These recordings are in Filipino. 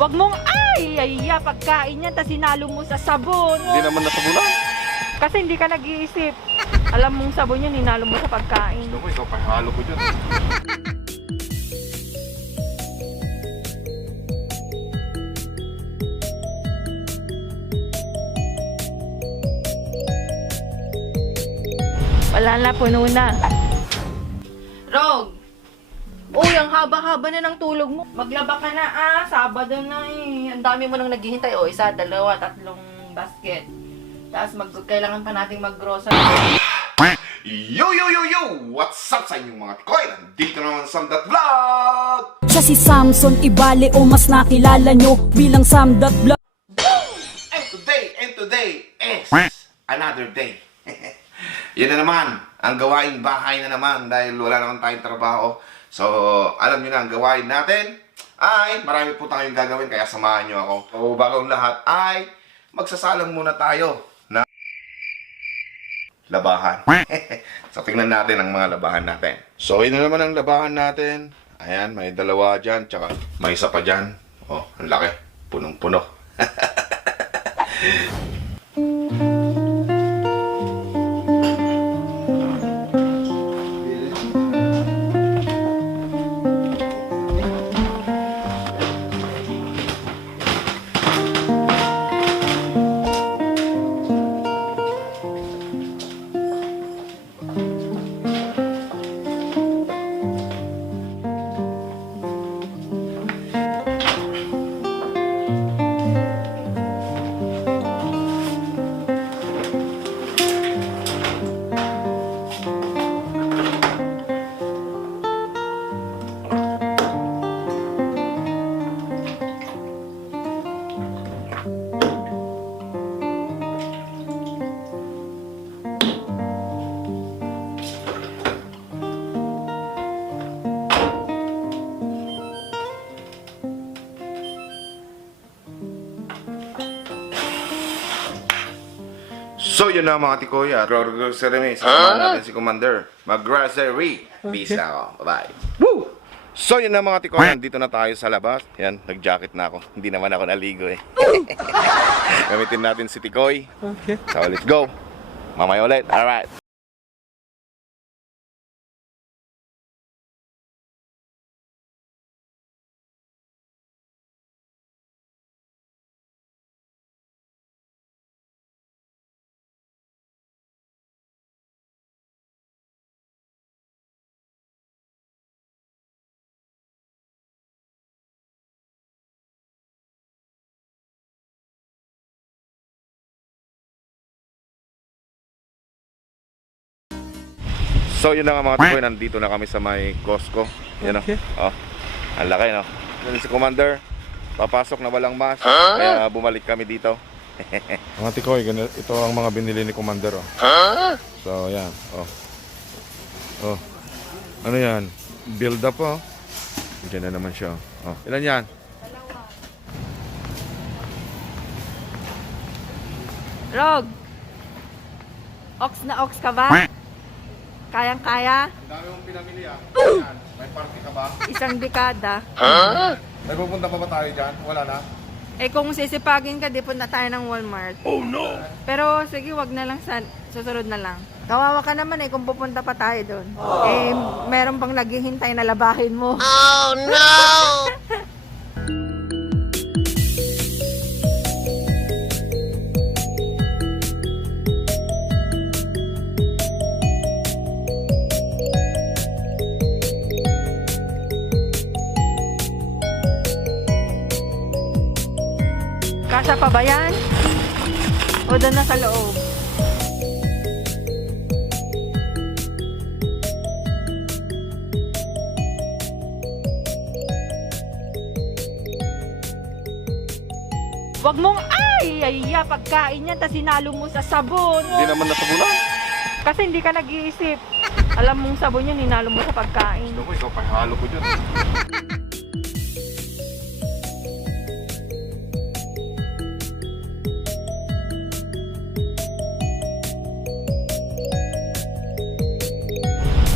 Wag mong pagkain yan, tas sinalo mo sa sabon. Hindi naman nasabunan. Kasi hindi ka nag-iisip. Alam mong sabon yun, hinalo mo sa pagkain. Gusto mo, ikaw pahalo ko dyan. Wala na, puno na. Rog! Uy, ang haba-haba na ng tulog mo. Maglaba ka na Sabado na eh. Ang dami mo nang naghihintay. O, 1, 2, 3 basket. Tapos kailangan pa nating mag-grocery. Yo! What's up sa inyong mga tikoy? Nandito naman sa Sam That Vlog! Siya si Samson Ibale o mas nakilala nyo bilang Sam That Vlog. And today is another day. Yan na naman, ang gawaing bahay na naman dahil wala naman tayong trabaho. So, alam nyo na, ang gawain natin ay marami po tayong gagawin kaya samahan nyo ako. So, bago ang lahat ay magsasalang muna tayo na labahan. So, tingnan natin ang mga labahan natin. So, yun na naman ang labahan natin. Ayan, may dalawa dyan, tsaka may isa pa dyan. Oh, ang laki. Punong-puno. So yun na mga tikoy at grocery may sasamahan natin si Commander. Mag-grocery. Peace out. Bye-bye. Woo! So yun na mga tikoy, nandito na tayo sa labas. Yan, nag-jacket na ako. Hindi naman ako naligo eh. Gamitin natin si Tikoy. Okay. So let's go. Mamaya ulit. Alright. So yun na nga mga tikoy, nandito na kami sa may Costco. Yan okay. Oh, ang laki no. Yan si Commander, papasok na walang mask, kaya bumalik kami dito. Mga tikoy, ito ang mga binili ni Commander oh. So yan, oh. Oh. Ano yan? Build up oh. Diyan na naman siya. Oh, ilan yan? Rog! Ox na ox ka ba? Kayang-kaya? Ang dami mong pinamili ah. Yan. May party ka ba? Isang dekada. May pupunta pa ba tayo dyan? Wala na? Eh kung sisipagin ka, di punta tayo ng Walmart. Oh no! Pero sige, wag na lang susunod na lang. Kawawa ka naman eh kung pupunta pa tayo doon. Eh, meron pang naghihintay na labahin mo. Oh no! Kasya pa ba yan? O doon na sa loob? Wag mong pagkain yan, tas sinalo mo sa sabon. Hindi naman nasabunan. Kasi hindi ka nag-iisip. Alam mong sabon yun, hinalo mo sa pagkain. Gusto mo, ikaw pahalo ko dyan.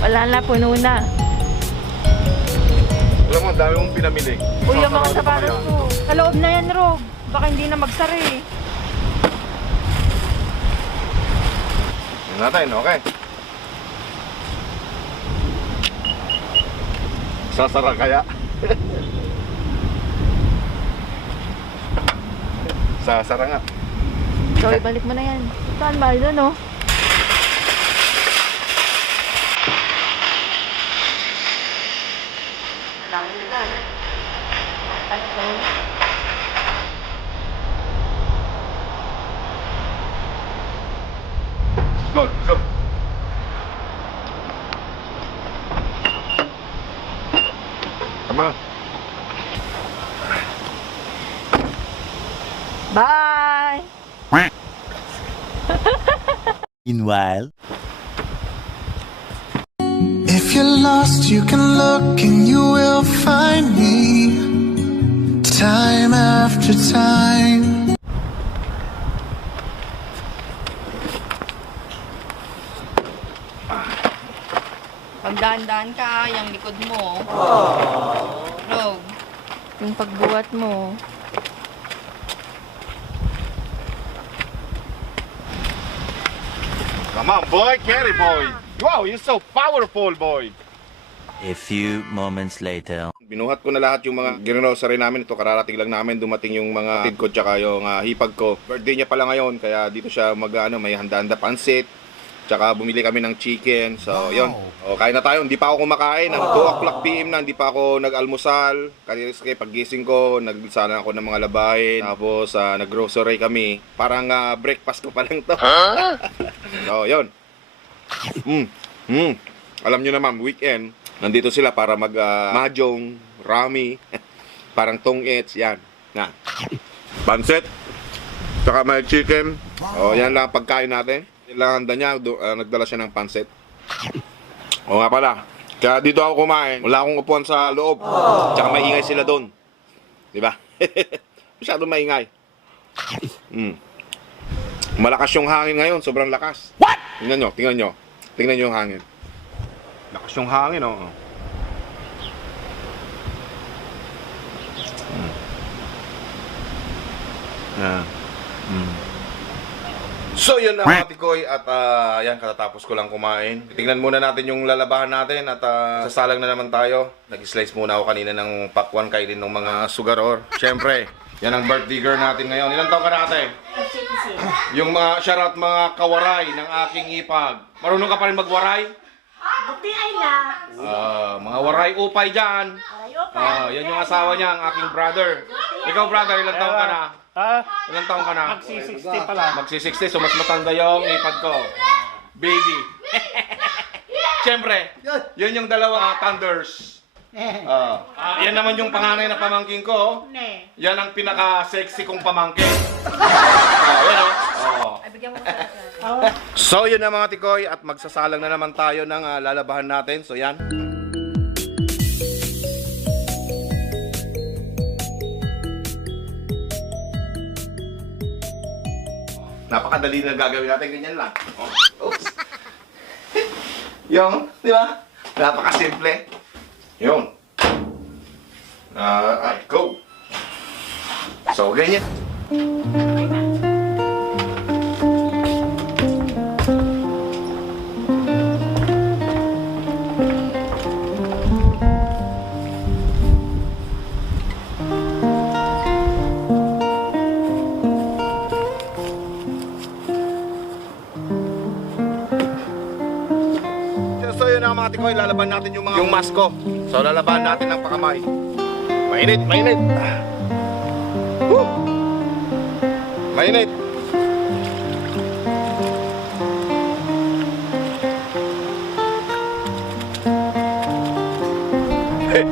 Wala na, puno na. Alam mo, ang dami mong pinamili. Uy, yung mga sapatos mo. Sa loob na yan, Rog. Baka hindi na magsara eh. Tingnan natin, okay. Sasara kaya? Sasara nga. So, ibalik mo na yan. Saan ba? Doon, no? Go, go. Tama. Bye! Meanwhile. If you're lost, you can look and you will find me time after time. Pagdaan-daan ka, yung likod mo. Rog, yung pagbuhat mo. Come on, boy. Carry, boy. Wow, you're so powerful, boy. A few moments later. Binuhat ko na lahat yung mga grocery namin. Ito, kararating lang namin. Dumating yung mga kid ko tsaka yung hipag ko. Birthday niya pala ngayon, kaya dito siya may handa-handa pansit. Tsaka bumili kami ng chicken. So, yun. O, kain na tayo. Hindi pa ako kumakain. 2 o'clock PM na. Hindi pa ako nag-almusal. Kasi paggising ko, nagsana ako ng mga labahin. Tapos, nag-grocery kami. Parang breakfast ko pa lang to. So, yun. Alam nyo naman, weekend, nandito sila para mahjong, rami, parang tong-its, yan. Na. Pansit. Tsaka may chicken. O, yan lang ang pagkain natin. Lang handa niya, nagdala siya ng pansit. O nga pala, kaya dito ako kumain, wala akong upuan sa loob. Tsaka maingay sila doon. Diba? Masyadong maingay. Malakas yung hangin ngayon, sobrang lakas. What? Tingnan nyo. Tingnan nyo yung hangin. Lakas yung hangin, oh. So yun na mga tikoy at yan, katatapos ko lang kumain. Tingnan muna natin yung lalabahan natin at sasalang na naman tayo. Nag-slice muna ako kanina ng pakwan kainin ng mga sugaror. Siyempre, yan ang birthday girl natin ngayon. Ilang taon ka na ate? Yung mga shoutout mga kawaray ng aking ipag. Marunong ka pa rin magwaray? Buti ay lang. Mga waray upay dyan. Yan yung asawa niya, ang aking brother. Ikaw brother, ilang taon ka na? Ilang taon ka na? Magsi-60 pala. Magsi-60, so mas matanda yung ipad ko. Baby. Siyempre, yun yung dalawang Thunders. Yan naman yung panganay na pamangkin ko. Yan ang pinaka-sexy kong pamangkin. Yan o. So yun na mga tikoy at magsasalang na naman tayo ng lalabahan natin. So yan. Napakadali na gagawin natin, ganyan lang. Oops. Yung, di ba? Napakasimple. Yun. Go. So, ganyan. So yun na mga tikoy, lalaban natin yung masko. So lalaban natin ng pakamay. Mainit, mainit. Woo! Mainit.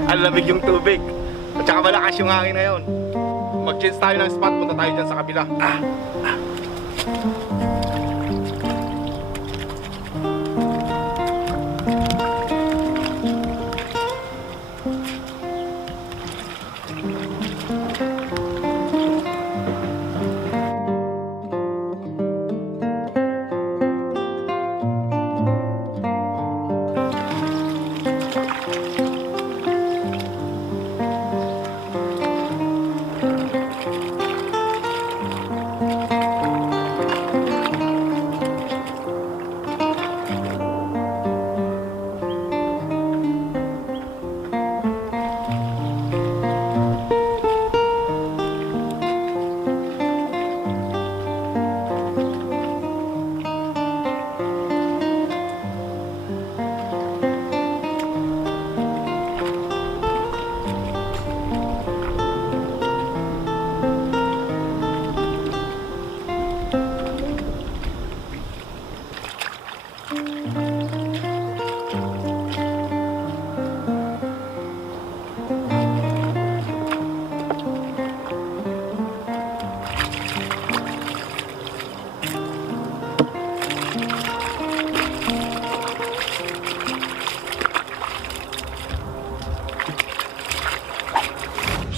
Ang lamig yung tubig. At saka malakas yung hangin na yun. Mag-change tayo ng spot, punta tayo dyan sa kabila.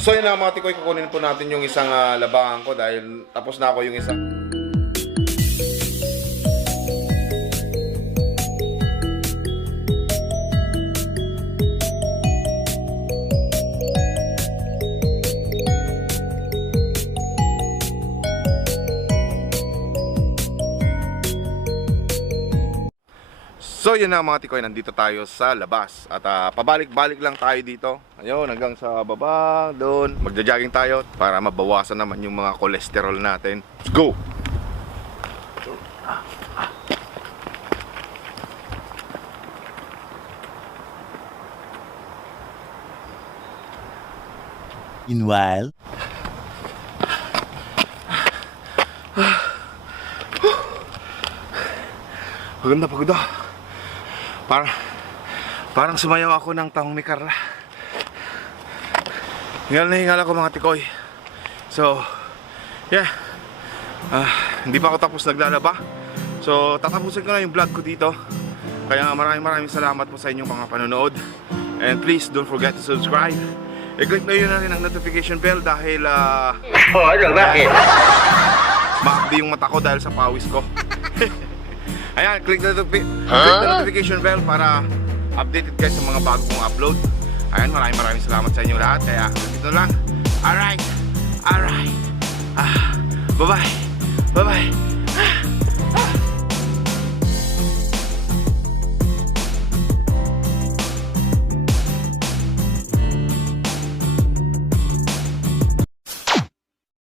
So yun na mga tikoy, kukunin po natin yung isang labahan ko dahil tapos na ako yung isang... So yun na mga tikoy, nandito tayo sa labas at pabalik-balik lang tayo dito. Ayun, hanggang sa baba, doon. Magja-jogging tayo para mabawasan naman yung mga cholesterol natin. Let's go! Meanwhile, Pagod na, pagod na. Parang sumayaw ako ng taong ni Carla. Hingal na hingal ako mga tikoy. So, yeah. Hindi pa ako tapos naglalaba. So, tatapusin ko na yung vlog ko dito. Kaya maraming salamat po sa inyong mga panonood. And please don't forget to subscribe. I-click na yun na rin ang notification bell dahil maakdi yung mata ko dahil sa pawis ko. Ayan, click the notification bell para updated guys sa mga bago kong upload. Ayan, maraming salamat sa inyo lahat. Kaya, dito lang. Alright. Bye-bye.